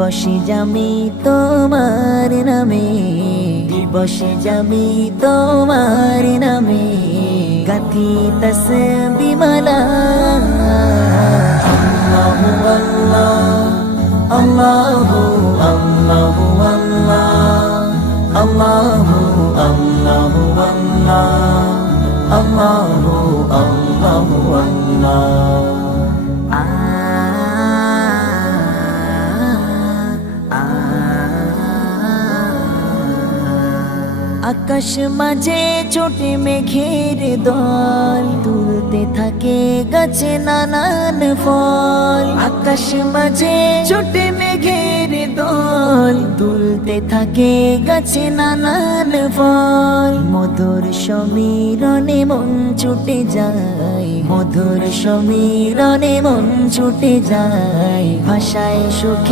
দিবসে জামি তোমার নামে, দিবসে জামি তোমার নামে, গাথি তসবিহ মালা। আল্লাহু আল্লাহ, আল্লাহু আল্লাহু আল্লাহ, আল্লাহু আল্লাহু আল্লাহ, আল্লাহু আল্লাহু আল্লাহ। আকাশ মাঝে ছোটে মেঘের দল, তুলতে থাকে গাছে নানান ফল। আকাশ মাঝে ছোটে মেঘের দল, তুলতে থাকে গাছে নানান ফল। মধুর সমীরণে মন ছুটে যায়, মধুর সমীরণে মন ছুটে যায়, ভাষায় সুখে